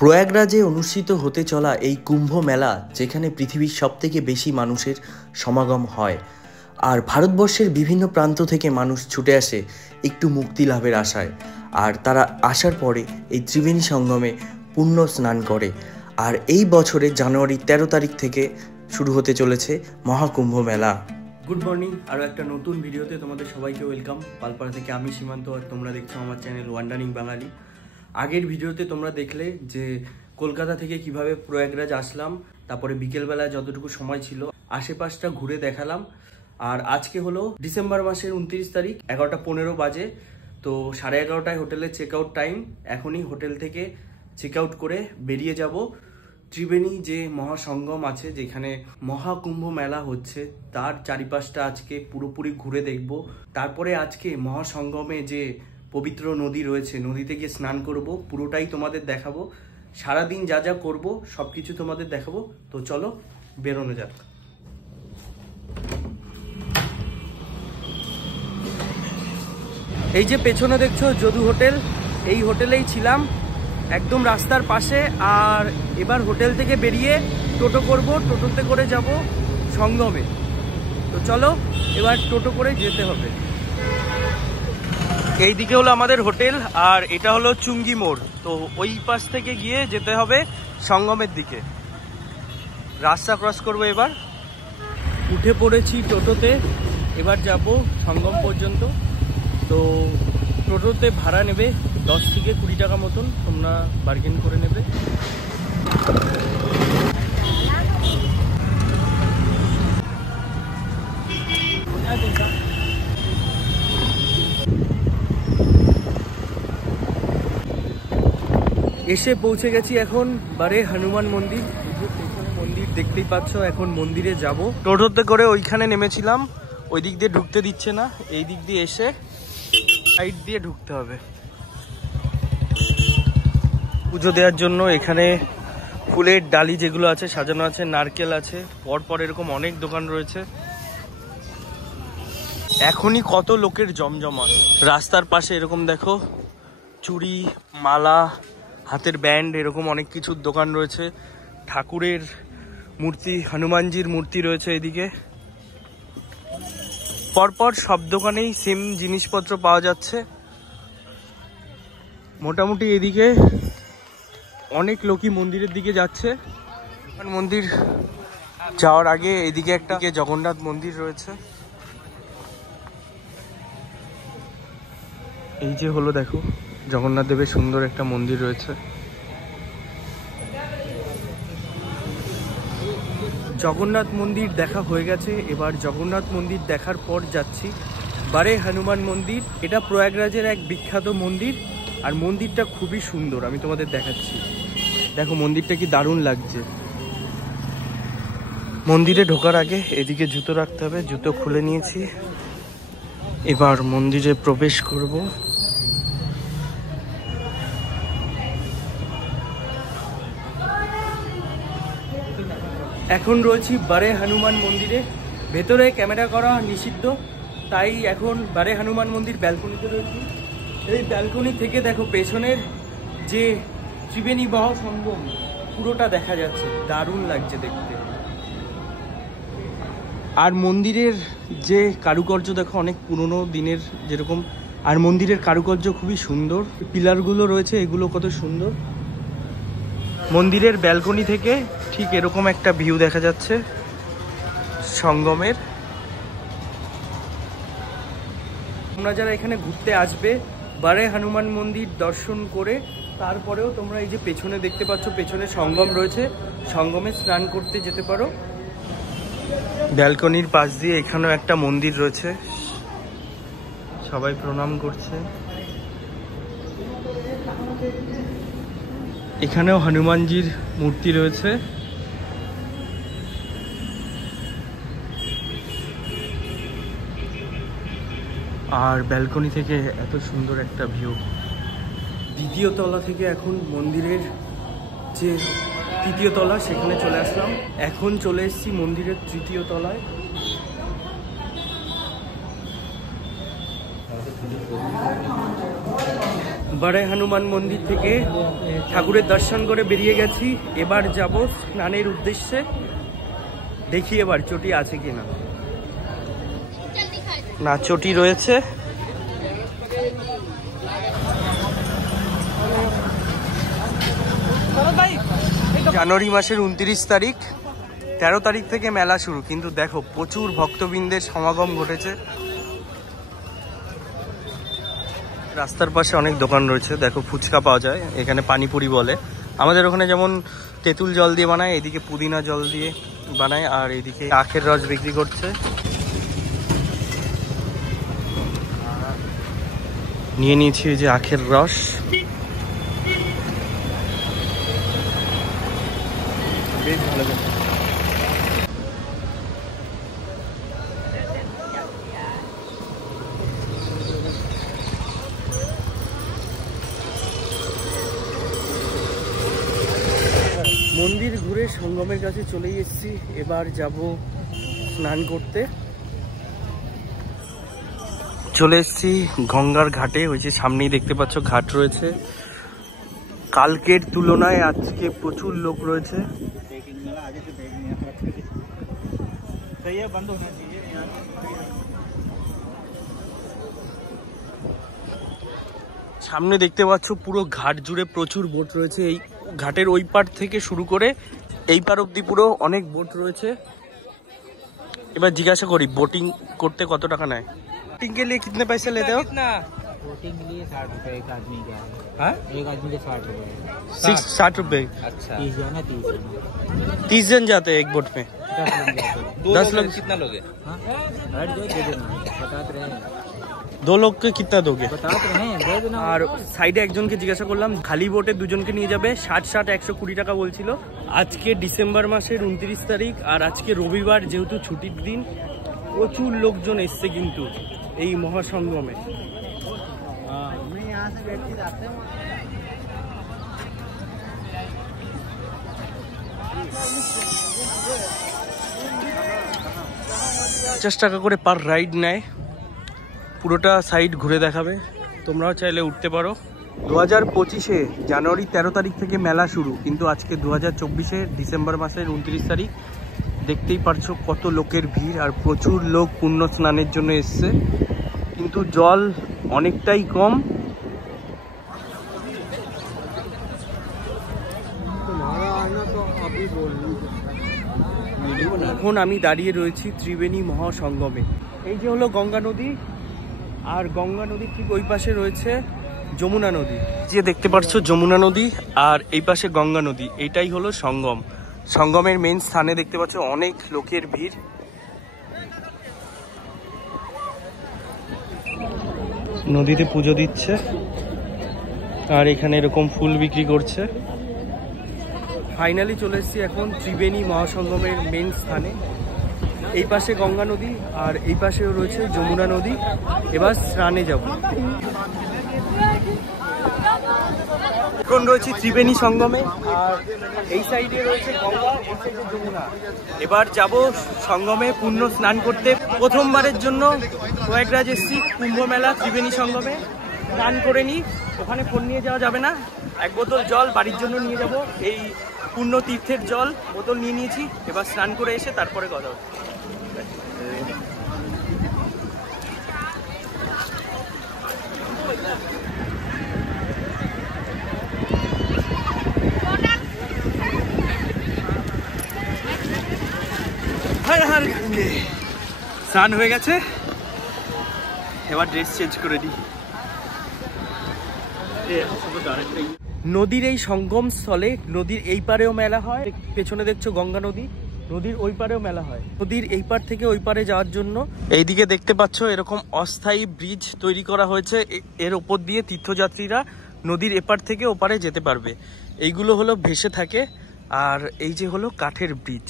প্রয়াগরাজে অনুষ্ঠিত হতে চলা এই কুম্ভ মেলা, যেখানে পৃথিবীর সবথেকে বেশি মানুষের সমাগম হয়, আর ভারতবর্ষের বিভিন্ন প্রান্ত থেকে মানুষ ছুটে আসে একটু মুক্তি লাভের আশায়। আর তারা আসার পরে এই ত্রিবেণী সঙ্গমে পুণ্য স্নান করে। আর এই বছরে জানুয়ারি 13 তারিখ থেকে শুরু হতে চলেছে মহাকুম্ভ মেলা। গুড মর্নিং, আরও একটা নতুন ভিডিওতে তোমাদের সবাইকে ওয়েলকাম। পালপাড়া থেকে আমি সীমান্ত, আর তোমরা দেখছো আমার চ্যানেল ওয়ান্ডারিং বাঙালি। আগের ভিডিওতে তোমরা দেখলে যে কলকাতা থেকে কিভাবে প্রয়াগরাজ আসলাম, তারপরে বিকেলবেলায় যতটুকু সময় ছিল আশেপাশটা ঘুরে দেখালাম। আর আজকে হলো ডিসেম্বর মাসের 29 তারিখ, 11:15 বাজে। তো 11:30টায় হোটেলের চেক আউট টাইম। এখনই হোটেল থেকে চেক আউট করে বেরিয়ে যাব ত্রিবেণী যে মহাসঙ্গম আছে, যেখানে মহাকুম্ভ মেলা হচ্ছে, তার চারিপাশটা আজকে পুরোপুরি ঘুরে দেখব। তারপরে আজকে মহাসঙ্গমে যে পবিত্র নদী রয়েছে, নদীতে গিয়ে স্নান করব, পুরোটাই তোমাদের দেখাবো। সারাদিন যা যা করব সবকিছু তোমাদের দেখাবো। তো চলো বেরোনো যাক। এই যে পেছনে দেখছো যদু হোটেল, এই হোটেলেই ছিলাম একদম রাস্তার পাশে। আর এবার হোটেল থেকে বেরিয়ে টোটো করব, টোটোতে করে যাব সঙ্গমে। তো চলো এবার টোটো করে যেতে হবে। এই দিকে হলো আমাদের হোটেল, আর এটা হলো চুঙ্গি মোড়। তো ওই পাশ থেকে গিয়ে যেতে হবে সঙ্গমের দিকে। রাস্তা ক্রস করবো। এবার উঠে পড়েছি টোটোতে, এবার যাব সঙ্গম পর্যন্ত। তো টোটোতে ভাড়া নেবে 10 থেকে 20 টাকা মতন, তোমরা বার্গেন করে নেবে। এসে পৌঁছে গেছি এখন বারে হনুমান মন্দির। মন্দির দেখতেই পাচ্ছ, এখন মন্দিরে যাব। টোটোতে করে ওইখানে নেমেছিলাম, ওই দিক দিয়ে ঢুকতে দিচ্ছে না, এই দিক দিয়ে এসে সাইড দিয়ে ঢুকতে হবে পুজো দেওয়ার জন্য। এখানে ফুলের ডালি যেগুলো আছে সাজানো আছে, নারকেল আছে, পরপর এরকম অনেক দোকান রয়েছে। এখনই কত লোকের জমজমাট। রাস্তার পাশে এরকম দেখো চুড়ি, মালা, হাতের ব্যান্ড, এরকম অনেক কিছুর দোকান রয়েছে। ঠাকুরের মূর্তি, হনুমানজির মূর্তি রয়েছে এদিকে। পরপর সব দোকানেই সেম জিনিসপত্র পাওয়া যাচ্ছে। মোটামুটি এদিকে অনেক লোকই মন্দিরের দিকে যাচ্ছে। মন্দির যাওয়ার আগে এদিকে একটা জগন্নাথ মন্দির রয়েছে। এই যে হলো দেখো জগন্নাথ দেবের সুন্দর একটা মন্দির রয়েছে। জগন্নাথ মন্দির দেখা হয়ে গেছে। এবার জগন্নাথ মন্দির দেখার পর যাচ্ছি বারে হনুমান মন্দির। এটা প্রয়াগরাজের এক বিখ্যাত মন্দির, আর মন্দিরটা খুবই সুন্দর। আমি তোমাদের দেখাচ্ছি, দেখো মন্দিরটা কি দারুণ লাগছে। মন্দিরে ঢোকার আগে এদিকে জুতো রাখতে হবে, জুতো খুলে নিয়েছি। এবার মন্দিরে প্রবেশ করব। এখন রয়েছি বারে হনুমান মন্দিরে। ভেতরে ক্যামেরা করা নিষিদ্ধ, তাই এখন বারে হনুমান মন্দির ব্যালকনিতে রয়েছি। এই ব্যালকনি থেকে দেখো পেছনের যে ত্রিবেণী মহাসঙ্গম পুরোটা দেখা যাচ্ছে, দারুণ লাগছে দেখতে। আর মন্দিরের যে কারুকার্য দেখো, অনেক পুরনো দিনের যেরকম, আর মন্দিরের কারুকার্য খুবই সুন্দর। পিলারগুলো রয়েছে, এগুলো কত সুন্দর। মন্দিরের ব্যালকনি থেকে ঠিক এরকম একটা ভিউ দেখা যাচ্ছে সঙ্গমের। তোমরা যারা এখানে ঘুরতে আসবে, বারে হনুমান মন্দির দর্শন করে তারপরেও তোমরা এই যে পেছনে দেখতে পাচ্ছ, পেছনে সঙ্গম রয়েছে, সঙ্গমে স্নান করতে যেতে পারো। ব্যালকনির পাশ দিয়ে এখানেও একটা মন্দির রয়েছে, সবাই প্রণাম করছে। এখানেও হনুমানজির মূর্তি রয়েছে। আর ব্যালকনি থেকে এত সুন্দর একটা ভিউ। দ্বিতীয় তলা থেকে এখন মন্দিরের যে তৃতীয় তলা, সেখানে চলে আসলাম। এখন চলে এসেছি মন্দিরের তৃতীয় তলায়। বড় হনুমান মন্দির থেকে ঠাকুরের দর্শন করে বেরিয়ে গেছি। এবার যাব স্নানের উদ্দেশ্যে। দেখি এবার চটি আছে কিনা। না, চটি রয়েছে। জানুয়ারি মাসের 29 তারিখ, 13 তারিখ থেকে মেলা শুরু, কিন্তু দেখো প্রচুর ভক্তবৃন্দের সমাগম ঘটেছে। রাস্তার পাশে অনেক দোকান রয়েছে, দেখো ফুচকা পাওয়া যায়, এখানে পানিপুরি বলে। আমাদের ওখানে যেমন তেঁতুল জল দিয়ে বানায়, এদিকে পুদিনা জল দিয়ে বানায়, আর এদিকে আখের রস বিক্রি করছে। নিয়ে নিয়েছি এই যে আখের রস। বেশ ভালো লাগে। মন্দির ঘুরে সঙ্গমের কাছে চলে এসেছি। এবার যাব স্নান করতে। চলে এসেছি গঙ্গার ঘাটে, ওই যে সামনেই দেখতে পাচ্ছ ঘাট রয়েছে। কালকের তুলনায় আজকে প্রচুর লোক রয়েছে। সামনে দেখতে পাচ্ছ পুরো ঘাট জুড়ে প্রচুর বোট রয়েছে। এই ঘাটের ওই পার থেকে শুরু করে এই পার অব্দি পুরো অনেক বোট রয়েছে। এবার জিজ্ঞাসা করি বোটিং করতে কত টাকা নেয়। बोटिंग के लिए कितने पैसे लेते हो? बोटिंग के लिए 60 रुपए एक आदमी का। हाँ, एक आदमी के 60 रुपए। 60 रुपए। अच्छा, 30 जन है। 30 जन जाते हैं एक बोट में। 10 लोग कितना लोगे? बताते रहे 2 लोग के कितना दोगे? बताते रहे दे देना। আর সাইডে একজনকে জিজ্ঞাসা করলাম, খালি বোটে দুজনকে নিয়ে যাবে 60 120 টাকা বলছিল। আজকে ডিসেম্বর মাসের 29 তারিখ, আর আজকে রবিবার, যেহেতু ছুটির দিন, প্রচুর লোকজন এসছে কিন্তু এই মহাসঙ্গমে। ৳50 করে পার রাইড নেয়, পুরোটা সাইড ঘুরে দেখাবে। তোমরাও চাইলে উঠতে পারো। 2025-এ জানুয়ারি 13 তারিখ থেকে মেলা শুরু, কিন্তু আজকে 2024-এ ডিসেম্বর মাসের 29 তারিখ। দেখতেই পারছো কত লোকের ভিড়, আর প্রচুর লোক পুণ্য স্নানের জন্য এসছে, কিন্তু জল অনেকটাই কম। এখন আমি দাঁড়িয়ে রয়েছি ত্রিবেণী মহাসঙ্গমে। এই যে হলো গঙ্গা নদী, আর গঙ্গা নদীর ঠিক ওই পাশে রয়েছে যমুনা নদী। যে দেখতে পাচ্ছ যমুনা নদী, আর এই পাশে গঙ্গা নদী। এইটাই হলো সঙ্গম। সঙ্গমের মেন স্থানে দেখতে পাচ্ছ অনেক লোকের ভিড়। নদীতে পুজো দিচ্ছে, আর এখানে এরকম ফুল বিক্রি করছে। ফাইনালি চলে এসেছি এখন ত্রিবেণী মহাসঙ্গমের মেন স্থানে। এই পাশে গঙ্গা নদী, আর এই পাশেও রয়েছে যমুনা নদী। এবার স্নানে যাব। এখন রয়েছে ত্রিবেণী সঙ্গমে, আর এই সাইডে রয়েছে গঙ্গা, এই সাইডে যমুনা। এবার যাব সঙ্গমে পুণ্য স্নান করতে। প্রথমবারের জন্য প্রয়াগরাজ এসেছি কুম্ভ মেলা ত্রিবেণী সঙ্গমে। স্নান করে নিই, ওখানে ফোন নিয়ে যাওয়া যাবে না। 1 বোতল জল বাড়ির জন্য নিয়ে যাব, এই পুণ্য তীর্থের জল বোতল নিয়ে নিয়েছি। এবার স্নান করে এসে তারপরে কথা হবে। স্নান হয়ে গেছে, এবার ড্রেস চেঞ্জ করে দিই। নদীর এই সঙ্গম স্থলে নদীর এই পারেও মেলা হয়। পেছনে দেখছো গঙ্গা নদী, নদীর ওই পারেও মেলা হয়। নদীর এই পার থেকে ওই পারে যাওয়ার জন্য এইদিকে দেখতে পাচ্ছ এরকম অস্থায়ী ব্রিজ তৈরি করা হয়েছে। এর ওপর দিয়ে তীর্থযাত্রীরা নদীর এপার থেকে ওপারে যেতে পারবে। এইগুলো হলো ভেসে থাকে, আর এই যে হলো কাঠের ব্রিজ।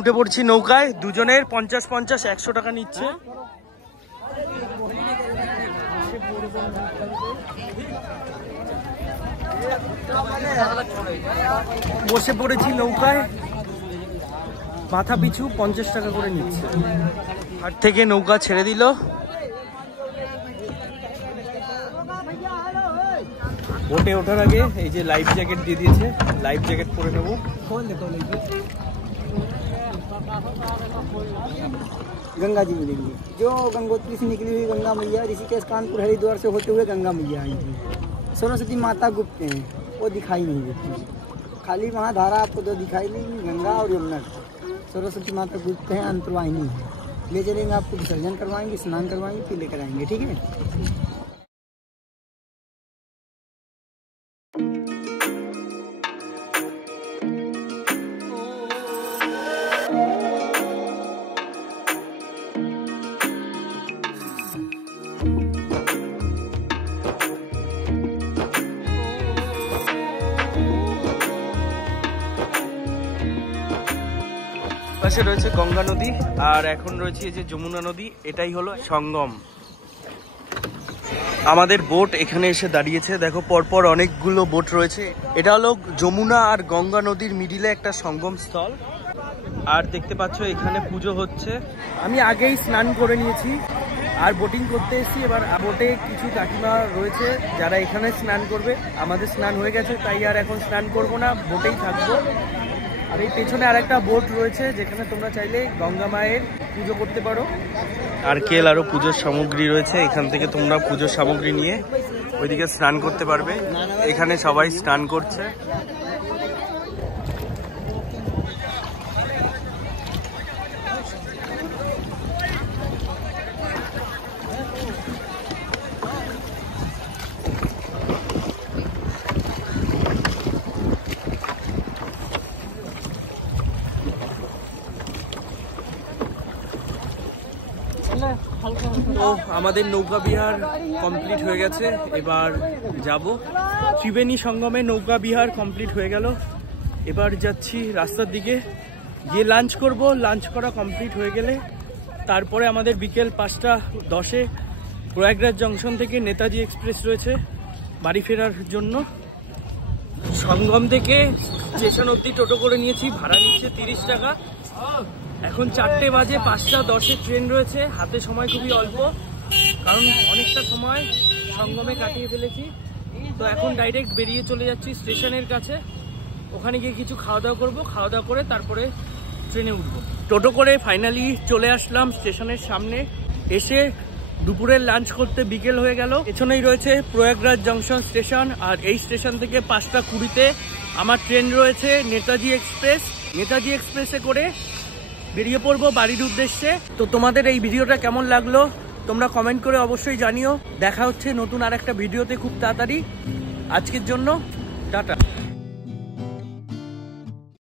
উঠে পড়ছি নৌকায়, দুজনের 50-50 100 টাকা নিচ্ছে। বসে পড়েছি নৌকায়, মাথা পিছু 50 টাকা করে নিচ্ছে। হাট থেকে নৌকা ছেড়ে দিল। বোটে ওঠার আগে এই যে লাইফ জ্যাকেট দিয়ে দিয়েছে, লাইফ জ্যাকেট পরে নেবো। गंगा जी मिलेंगी, जो गंगोत्री से निकली हुई गंगा मैया ऋषिकेश कानपुर हरिद्वार से होते हुए गंगा मैया आई थी। सरस्वती माता गुप्त हैं, वो दिखाई नहीं देती, खाली वहाँ धारा आपको दो दिखाई देगी, गंगा और यमुना। सरस्वती माता गुप्त हैं, अंतर्वाहिनी है। ले चलेंगे, आपको विसर्जन करवाएंगे, स्नान करवाएंगे, फिर लेकर आएंगे, ठीक है। পাশে রয়েছে গঙ্গা নদী আর এখন রয়েছে এই যে যমুনা নদী, এটাই হলো সঙ্গম। আমাদের বোট এখানে এসে দাঁড়িয়েছে, দেখো পরপর অনেকগুলো বোট রয়েছে। এটা হলো যমুনা আর গঙ্গা নদীর মিডিলে একটা সঙ্গম স্থল। আর দেখতে পাচ্ছ এখানে পুজো হচ্ছে। আমি আগেই স্নান করে নিয়েছি আর বোটিং করতে এসেছি। এবার বোটে কিছু কাকিমা রয়েছে যারা এখানে স্নান করবে, আমাদের স্নান হয়ে গেছে তাই আর এখন স্নান করব না, বোটেই থাকবো। আর এই পেছনে আর একটা বোট রয়েছে যেখানে তোমরা চাইলে গঙ্গা মায়ের পুজো করতে পারো। আর কেল আরো পুজোর সামগ্রী রয়েছে, এখান থেকে তোমরা পুজোর সামগ্রী নিয়ে ওইদিকে স্নান করতে পারবে। এখানে সবাই স্নান করছে। তো আমাদের নৌকা বিহার কমপ্লিট হয়ে গেছে, এবার যাব ত্রিবেণী সঙ্গমে। নৌকা বিহার কমপ্লিট হয়ে গেল, এবার যাচ্ছি রাস্তার দিকে গিয়ে লাঞ্চ করব। লাঞ্চ করা কমপ্লিট হয়ে গেলে তারপরে আমাদের বিকেল 5:10 প্রয়াগরাজ জংশন থেকে নেতাজি এক্সপ্রেস রয়েছে বাড়ি ফেরার জন্য। সঙ্গম থেকে স্টেশন অবধি টোটো করে নিয়েছি, ভাড়া নিচ্ছে 30 টাকা। এখন 4টে বাজে, 5:10 ট্রেন রয়েছে, হাতে সময় খুবই অল্প কারণ অনেকটা সময় সঙ্গমে কাটিয়ে ফেলেছি। তো এখন ডাইরেক্ট বেরিয়ে চলে যাচ্ছি স্টেশনের কাছে, ওখানে গিয়ে কিছু খাওয়া দাওয়া করবো, খাওয়া দাওয়া করে তারপরে ট্রেনে উঠবো। টোটো করে ফাইনালি চলে আসলাম স্টেশনের সামনে। এসে দুপুরের লাঞ্চ করতে বিকেল হয়ে গেল। পেছনেই রয়েছে প্রয়াগরাজ জংশন স্টেশন, আর এই স্টেশন থেকে 5:20 আমার ট্রেন রয়েছে নেতাজি এক্সপ্রেস। নেতাজি এক্সপ্রেসে করে বেরিয়ে পড়বো বাড়ির উদ্দেশ্যে। তো তোমাদের এই ভিডিওটা কেমন লাগলো তোমরা কমেন্ট করে অবশ্যই জানিও। দেখা হচ্ছে নতুন আর একটা ভিডিওতে খুব তাড়াতাড়ি। আজকের জন্য টাটা।